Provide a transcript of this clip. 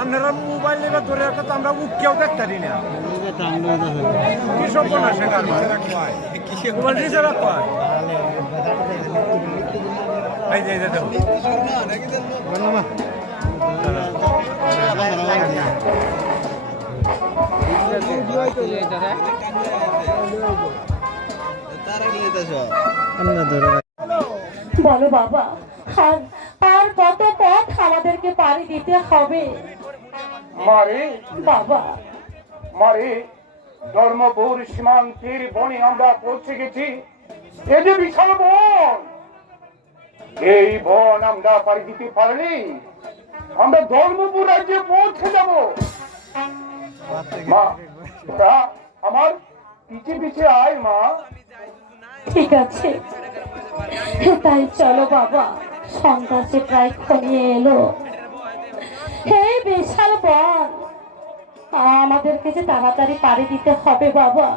আপনারা মোবাইল নেবে ধরে রাখতে তো আমরা কেউ দেখতে পারি না কি সব না শেখার মোবাইল নিচে রাখবা এই যে দেখো বলো বাবা, আর কত পথ আমাদেরকে পাড়ি দিতে হবে? মারে বাবা, মারে ধর্মপুর সীমান্তের বনে আমরা পৌঁছে গেছি। এ যে বিশাল বন, এই বন আমরা পাড়ি দিতে পারলে আমরা ধর্মপুর রাজ্যে পৌঁছে যাব। মা, তোরা আমার পিছে পিছে আয় মা। ঠিক আছে, তাই চলো বাবা। সন্ধ্যা যে প্রায় ঘনিয়ে এলো। হে বিশাল বন, আমাদেরকে যে তাড়াতাড়ি পাড়ি দিতে হবে বাবা।